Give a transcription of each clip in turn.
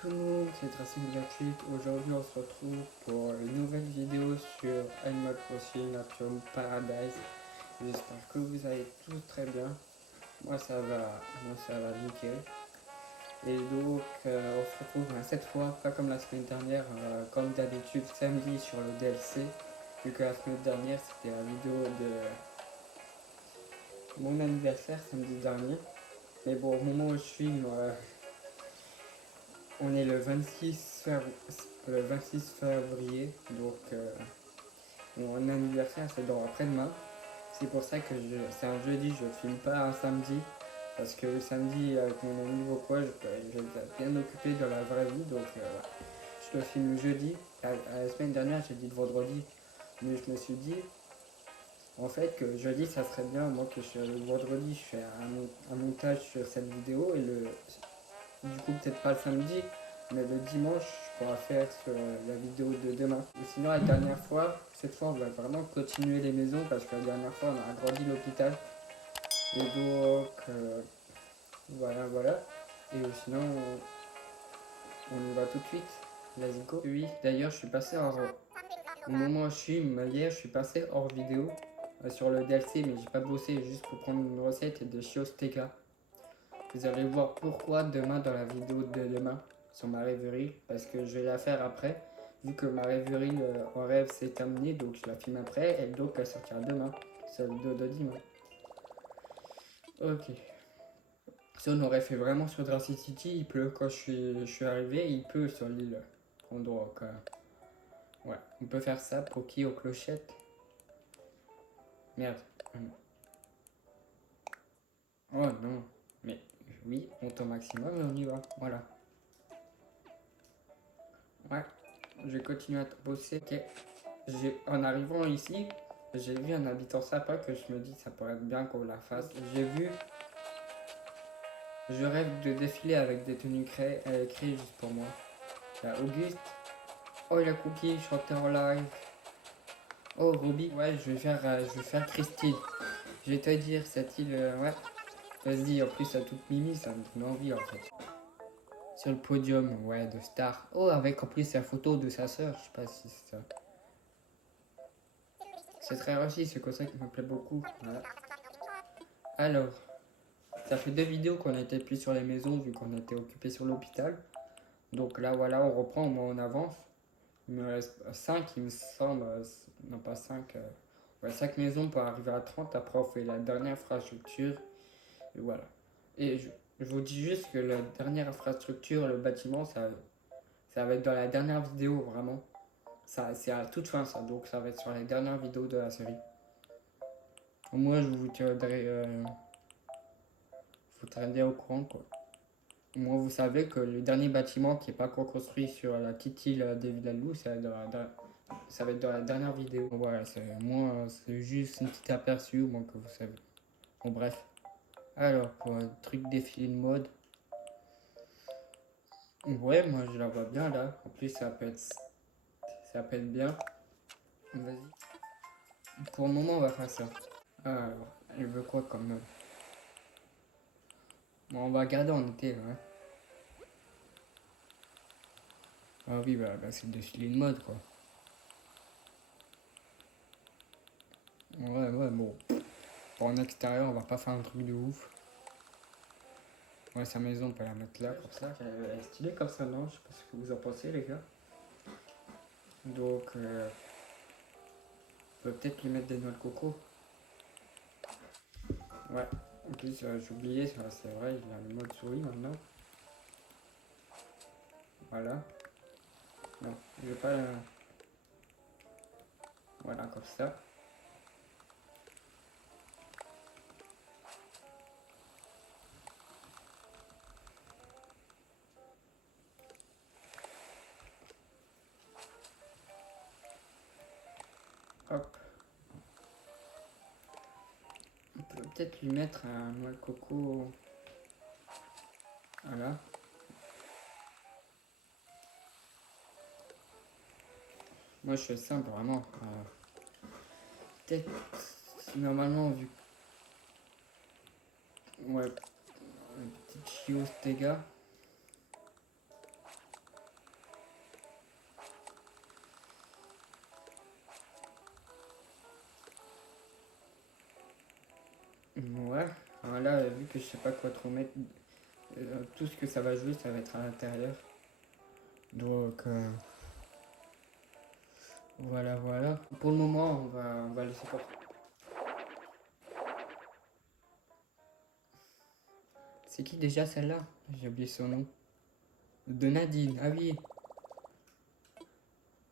tout le monde, c'est Tracing28. Aujourd'hui, on se retrouve pour une nouvelle vidéo sur Animal Crossing Nature Paradise. J'espère que vous allez tous très bien. Moi ça va nickel. Et donc, on se retrouve cette fois, pas comme la semaine dernière, comme d'habitude, samedi sur le DLC. Vu que la semaine dernière, c'était la vidéo de mon anniversaire, samedi dernier. Mais bon, au moment où je filme, on est le 26 février, donc mon anniversaire c'est dans après-demain. C'est pour ça que c'est un jeudi, je filme pas un samedi. Parce que le samedi, avec mon nouveau quoi, je vais être bien occupé dans la vraie vie, donc je le filme le jeudi. La semaine dernière, j'ai dit le vendredi, mais je me suis dit, en fait, que jeudi, ça serait bien, moi, le vendredi, je fais un montage sur cette vidéo, et du coup, peut-être pas le samedi, mais le dimanche, je pourrai faire sur la vidéo de demain. Ou sinon, la dernière fois, cette fois, on va vraiment continuer les maisons parce que la dernière fois, on a agrandi l'hôpital. Et donc, voilà. Et sinon, on y va tout de suite. Let's go. Oui, d'ailleurs, je suis passé au moment où je filme, hier, je suis passé hors vidéo sur le DLC, mais j'ai pas bossé juste pour prendre une recette de Chiostega. Vous allez voir pourquoi demain dans la vidéo de demain sur ma rêverie, parce que je vais la faire après, vu que ma rêverie en rêve s'est terminée, donc je la filme après, et donc elle sortira demain, c'est la vidéo de demain. Ok. Si on aurait fait vraiment sur Dracy City, il pleut quand je suis arrivé, il pleut sur l'île. On doit quand même. Ouais, on peut faire ça, Poki aux clochettes. Merde. Oh non. Mais oui, on monte au maximum et on y va. Voilà. Ouais, je vais continuer à bosser. Ok. En arrivant ici, j'ai vu un habitant sympa que je me dis ça pourrait être bien qu'on la fasse. Je rêve de défiler avec des tenues créées juste pour moi. Il y a Auguste. Oh, il a Cookie, chanteur en live. Oh, Roby. Ouais, je vais faire Christine. Je vais te dire, cette île, ouais. Vas-y, en plus, à toute mimi, ça me donne envie en fait. Sur le podium, ouais, de star. Oh, avec en plus la photo de sa sœur, je sais pas si c'est ça. C'est très réussi, c'est comme ça qui me plaît beaucoup. Voilà. Alors, ça fait 2 vidéos qu'on a été plus sur les maisons vu qu'on était occupé sur l'hôpital. Donc là, voilà, on reprend, au moins on avance. Il me reste 5, il me semble. Non, pas 5. Ouais, 5 maisons pour arriver à 30. Après, on fait la dernière infrastructure. Et voilà. Et je vous dis juste que la dernière infrastructure, le bâtiment, ça va être dans la dernière vidéo, vraiment. C'est à toute fin, ça. Donc, ça va être sur les dernières vidéos de la série. Au moins, je vous tiendrai bien au courant, quoi. Au moins, vous savez que le dernier bâtiment qui n'est pas encore construit sur la petite île des Villalous, ça va être dans la dernière vidéo. Voilà, c'est juste une petite aperçu, au moins que vous savez. Bon, bref. Alors, pour un truc défilé de mode. Ouais, moi je la vois bien là. En plus, ça peut être bien. Vas-y. Pour le moment, on va faire ça. Alors, elle veut quoi comme. Bon, on va garder en été, hein. Ah oui, c'est le défilé de mode, quoi. Ouais, bon. Pour en extérieur, on va pas faire un truc de ouf. Ouais, sa maison, on peut la mettre là, comme ça. Elle est stylée comme ça, non? Je sais pas ce que vous en pensez, les gars. Donc, on peut peut-être lui mettre des noix de coco. Ouais. En plus, j'ai oublié, c'est vrai, il a le mode souris maintenant. Voilà. Non, je vais pas. Voilà, comme ça. Hop. On peut peut-être lui mettre un noix de coco. Voilà. Moi, je fais simple, vraiment. Peut-être, normalement, vu. Ouais, une petite Chiostega. Ouais, alors là, vu que je sais pas quoi trop mettre, tout ce que ça va jouer, ça va être à l'intérieur. Donc, voilà, voilà. Pour le moment, on va laisser comme ça. C'est qui déjà celle-là? J'ai oublié son nom. De Nadine, ah oui.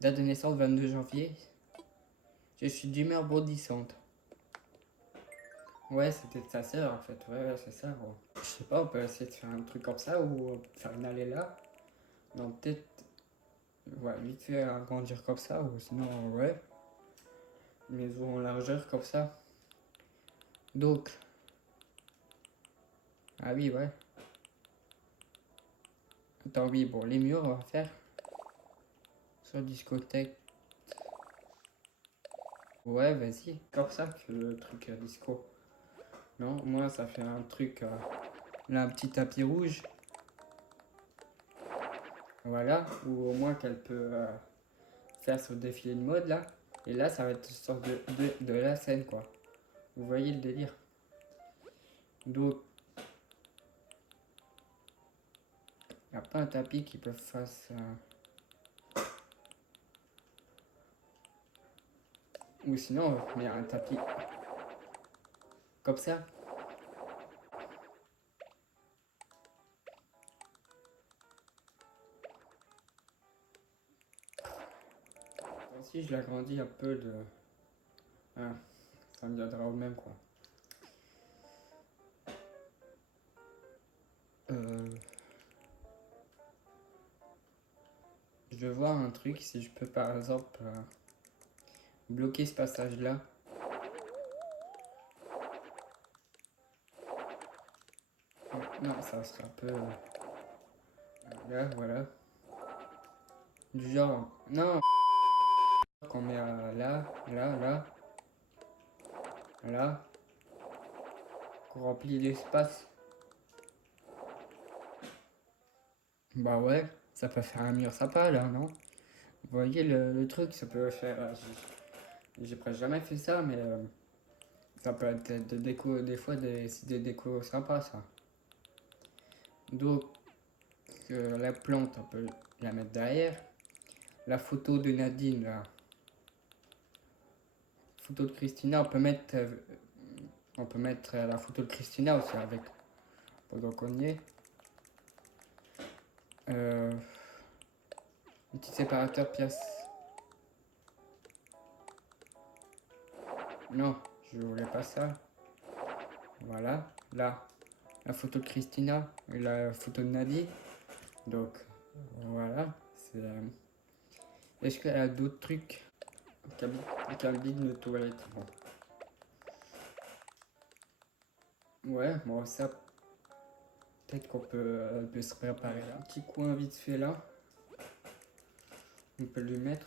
Date de naissance 22 janvier. Je suis d'humeur bondissante. Ouais, c'était de sa sœur en fait. Ouais, ouais, c'est ça. Ouais. Je sais pas, on peut essayer de faire un truc comme ça ou faire une allée là. Non, peut-être. Ouais, vite fait agrandir comme ça ou sinon, ouais. Maison en largeur comme ça. Donc, ah oui, ouais. Attends, oui, bon, les murs, on va faire. Sur discothèque. Ouais, vas-y. Comme ça que le truc disco. Non, moi, ça fait un truc. Là, un petit tapis rouge. Voilà. Ou au moins qu'elle peut faire son défilé de mode là. Et là, ça va être une sorte de la scène, quoi. Vous voyez le délire. Donc, il n'y a pas un tapis qui peut faire ça. Ou sinon, on met un tapis comme ça. Si je l'agrandis un peu de. Ah, ça me viendra au même, quoi. Euh, je vais voir un truc, si je peux par exemple bloquer ce passage-là. Non, ça sera un peu. Là, voilà. Du genre. Non, qu'on met là, là, là, là. Qu'on remplit l'espace. Bah ouais, ça peut faire un mur sympa là, non? Vous voyez le truc, ça peut faire. J'ai presque jamais fait ça, mais ça peut être de déco, des fois c'est des décos sympas ça. Donc la plante, on peut la mettre derrière. La photo de Nadine, là. Photo de Christina, on peut mettre la photo de Christina aussi avec. Pendant qu'on y est. Euh, un petit séparateur pièce. Non, je voulais pas ça. Voilà, là, la photo de Christina et la photo de Nadine. Donc, voilà. C'est, est-ce qu'elle a d'autres trucs? Cabine de toilette. Bon. Ouais, bon, ça, peut-être qu'on peut se préparer un petit coin vite fait là. On peut lui mettre.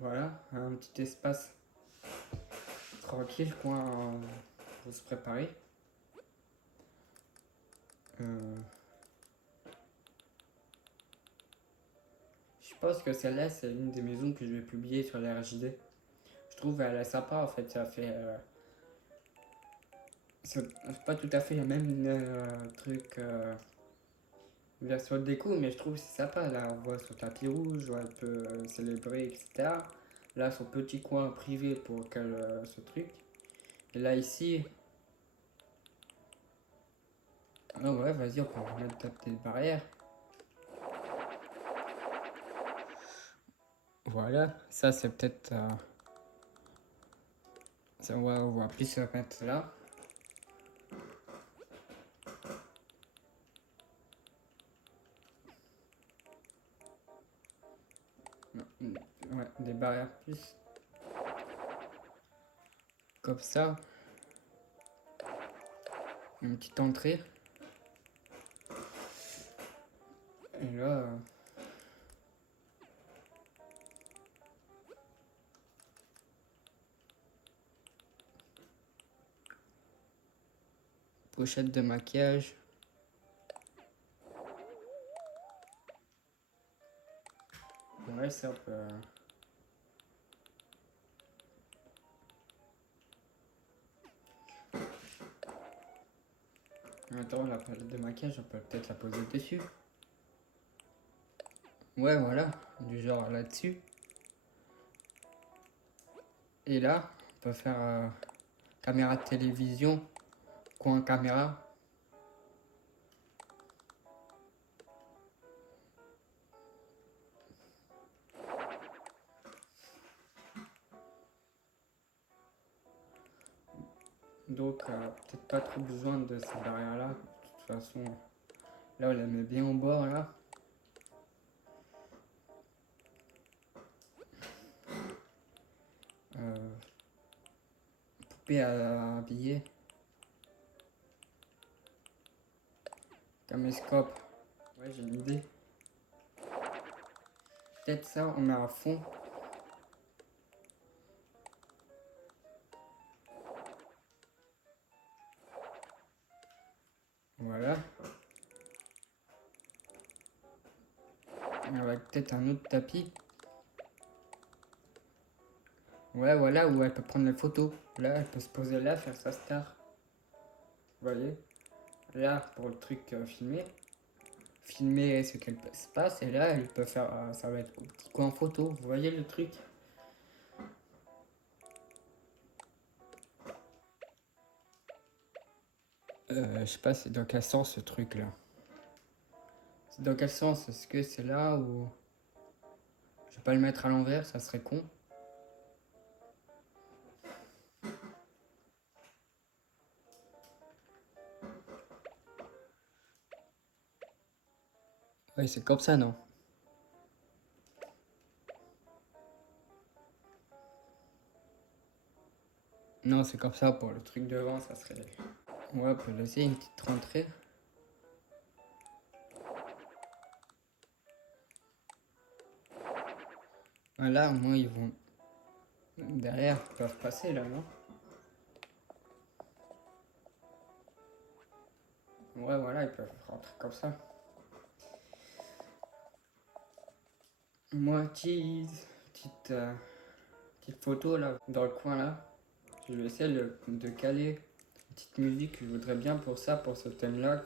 Voilà, un petit espace tranquille, coin pour se préparer. Euh, je pense que celle-là, c'est une des maisons que je vais publier sur la RJD. Je trouve elle est sympa en fait, ça fait. C'est pas tout à fait la même truc version déco, mais je trouve que c'est sympa. Là, on voit son tapis rouge, où elle peut célébrer, etc. Là, son petit coin privé pour qu'elle ce truc. Et là, ici. Ah ouais, vas-y, on peut remettre ta petite barrière. Voilà, ça c'est peut-être. Ça, on va plus se mettre là. Ouais, des barrières plus. Comme ça. Une petite entrée. Et là... pochette de maquillage. Ouais, ça peut... Attends, la palette de maquillage, on peut peut-être la poser dessus. Ouais, voilà, du genre là-dessus. Et là, on peut faire caméra de télévision, coin caméra. Donc, peut-être pas trop besoin de ces barrières-là. De toute façon, là, on la met bien au bord, là. Poupée à habiller. Caméscope. Ouais, j'ai une idée. Peut-être ça, on met à fond. Voilà. Avec peut-être un autre tapis. Ouais, voilà, où elle peut prendre les photos. Là, elle peut se poser là, faire sa star. Vous voyez? Là, pour le truc filmé. Filmer ce qu'elle se passe. Et là, elle peut faire... ça va être au petit coin photo. Vous voyez le truc? Je sais pas, c'est dans quel sens ce truc là. C'est dans quel sens? Est-ce que c'est là ou... Je vais pas le mettre à l'envers, ça serait con. Oui, c'est comme ça, non? Non, c'est comme ça pour le truc devant, ça serait... Ouais, on peut laisser une petite rentrée. Là, au moins, ils vont... Derrière, ils peuvent passer là, non? Ouais, voilà, ils peuvent rentrer comme ça. Moi, petite photo là, dans le coin là. Je vais essayer de caler une petite musique que je voudrais bien pour ça, pour ce thème là.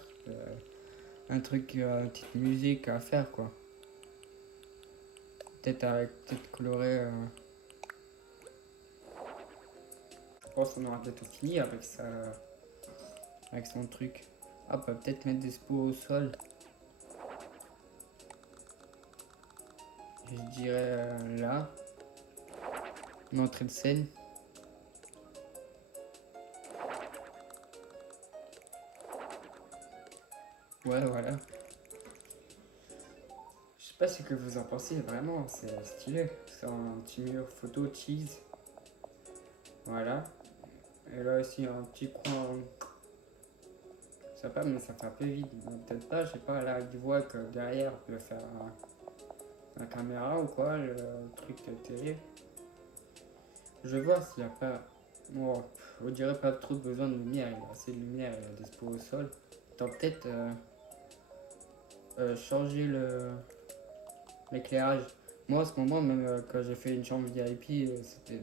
Un truc, une petite musique à faire quoi. Peut-être colorer. Je pense qu'on aura peut-être fini avec ça, avec son truc. Ah, on peut peut-être mettre des spots au sol. Je dirais là. Une entrée de scène. Ouais, voilà. Je sais pas ce que vous en pensez, vraiment, c'est stylé. C'est un petit mur photo cheese. Voilà. Et là aussi un petit coin sympa, mais ça fait un peu vide. Peut-être pas, je sais pas, là il voit que derrière on peut faire la caméra ou quoi, le truc télé. Je vois s'il n'y a pas. Bon, on dirait pas trop besoin de lumière, il y a assez de lumière, il y a des spots au sol. Attends, peut-être changer l'éclairage. Moi, en ce moment, même quand j'ai fait une chambre VIP, c'était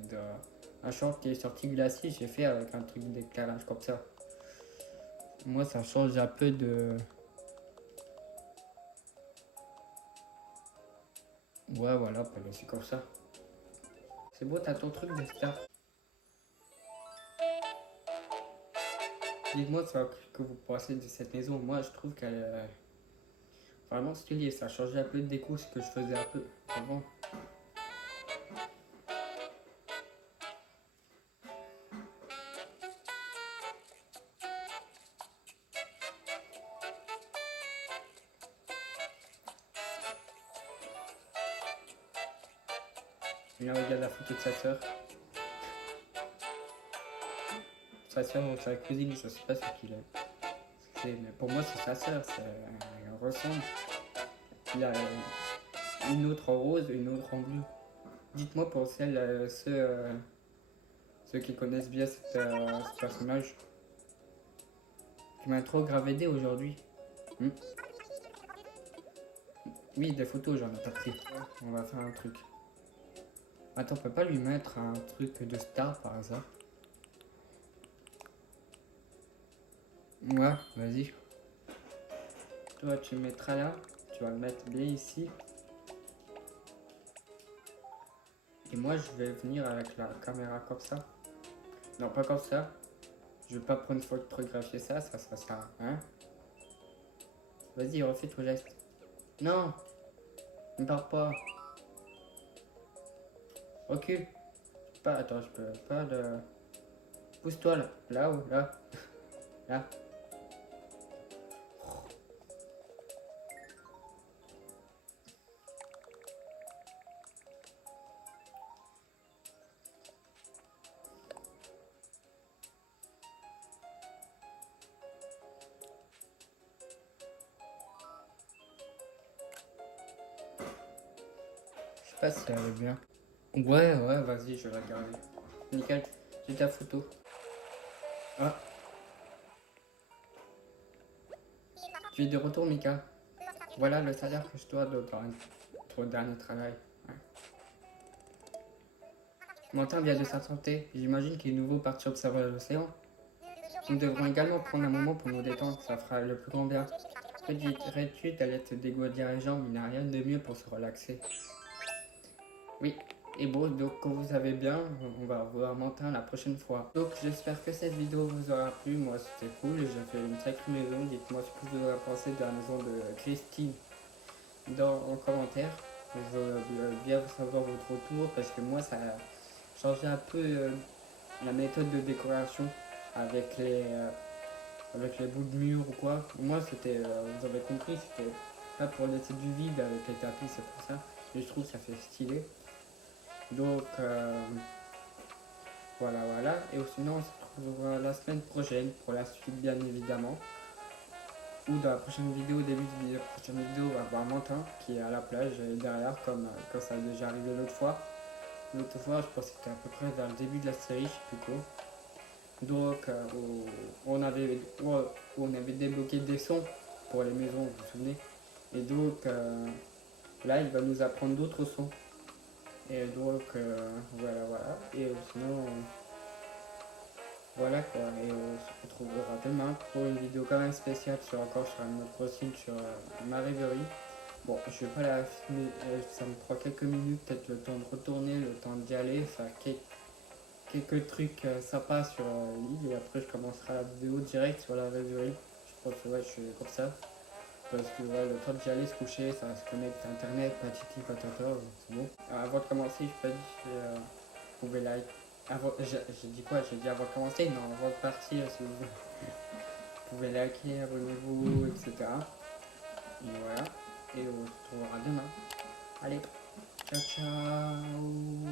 un short qui est sorti glacis, j'ai fait avec un truc d'éclairage comme ça. Moi, ça change un peu de. Ouais, voilà, on peut laisser comme ça. C'est beau, t'as ton truc de star. Dites-moi ce que vous pensez de cette maison. Moi, je trouve qu'elle est vraiment stylée. Ça a changé un peu de déco, ce que je faisais un peu avant. Là, regarde la photo de sa soeur. Sa soeur ou sa cousine, je sais pas ce qu'il est. Mais pour moi, c'est sa soeur, elle ressemble. Il a une autre en rose, une autre en bleu. Dites-moi pour ceux qui connaissent bien ce personnage, qui m'a trop gravé des aujourd'hui. Oui, des photos, j'en ai pas pris. On va faire un truc. Attends, on peut pas lui mettre un truc de star par hasard? Ouais, vas-y. Toi, tu le mettras là. Tu vas le mettre bien ici. Et moi, je vais venir avec la caméra comme ça. Non, pas comme ça. Je vais pas prendre photographier ça sert à rien. Vas-y, refais ton geste. Non, ne pars pas. Recule. Pas, attends, je peux pas le... Pousse-toi là. Là ou là? Là. Je sais pas si elle est bien. Ouais, vas-y, je vais la garder. Nickel, j'ai ta photo. Ah, tu es de retour, Mika. Voilà le salaire que je dois dans ton dernier travail. Ouais. Montin vient de s'absenter. J'imagine qu'il est nouveau parti observer l'océan. Nous devrons également prendre un moment pour nous détendre, ça fera le plus grand bien. Dirais-tu d'aller te dégourdir les jambes, il n'y a rien de mieux pour se relaxer. Oui, et bon, donc quand vous savez bien, on va revoir Montin la prochaine fois. Donc j'espère que cette vidéo vous aura plu, moi c'était cool, j'ai fait une sacrée maison, dites-moi ce que vous avez pensé de la maison de Christine en commentaire. Je veux bien savoir votre retour parce que moi ça a changé un peu la méthode de décoration avec les bouts de mur ou quoi. Moi c'était, vous avez compris, c'était pas pour laisser du vide avec les tapis, c'est pour ça. Et je trouve que ça fait stylé. Donc voilà. Et sinon on se retrouvera la semaine prochaine pour la suite bien évidemment. Ou dans la prochaine vidéo, au début de la prochaine vidéo, on va voir Montin qui est à la plage derrière comme ça a déjà arrivé l'autre fois. L'autre fois, je pense que c'était à peu près vers le début de la série, je sais plus quoi. Donc, on avait débloqué des sons pour les maisons, vous vous souvenez. Et donc, là, il va nous apprendre d'autres sons. Et donc, voilà. Et sinon, voilà quoi. Et on se retrouvera demain pour une vidéo quand même spéciale encore sur un autre site sur ma rêverie. Bon, je vais pas la filmer, ça me prend quelques minutes, peut-être le temps de retourner, le temps d'y aller, ça quelques trucs sympas sur l'île et après je commencerai la vidéo direct sur la rêverie. Je pense que ouais, je suis comme ça. Parce que ouais, le temps d'y aller se coucher, ça se connecte à internet, patiti patata, c'est bon. Avant de commencer, je peux dire, vous pouvez like. J'ai dit quoi? J'ai dit avant de commencer? Non, avant de partir, si vous voulez. Vous pouvez liker, abonnez-vous, etc. Et voilà. Et on se retrouvera demain. Allez, ciao ciao.